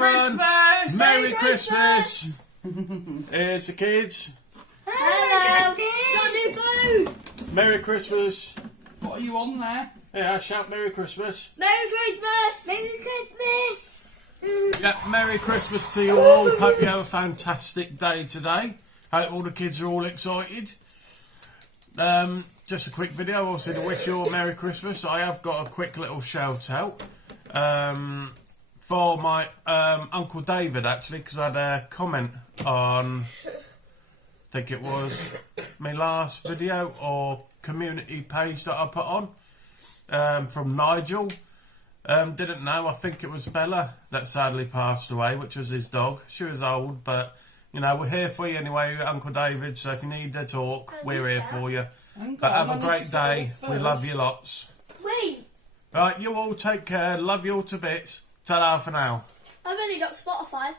everyone. Christmas! Merry Christmas! Here's the kids. Hello! Got new food! Merry Christmas. What are you on there? Yeah, shout Merry Christmas. Merry Christmas! Merry Christmas! Yeah, Merry Christmas to you all. Hope you have a fantastic day today. Hope all the kids are all excited. Just a quick video, obviously, to wish you all Merry Christmas. I have got a quick little shout out for my Uncle David, actually, because I had a comment on, I think it was my last video or community page that I put on from Nigel. Didn't know, I think it was Bella that sadly passed away, which was his dog. She was old, but you know, we're here for you anyway, Uncle David, so if you need to talk, we're here for you. But have a great day. We love you lots. Wait, Right, you all take care. Love you all to bits. Ta-ra for now. I've only got Spotify.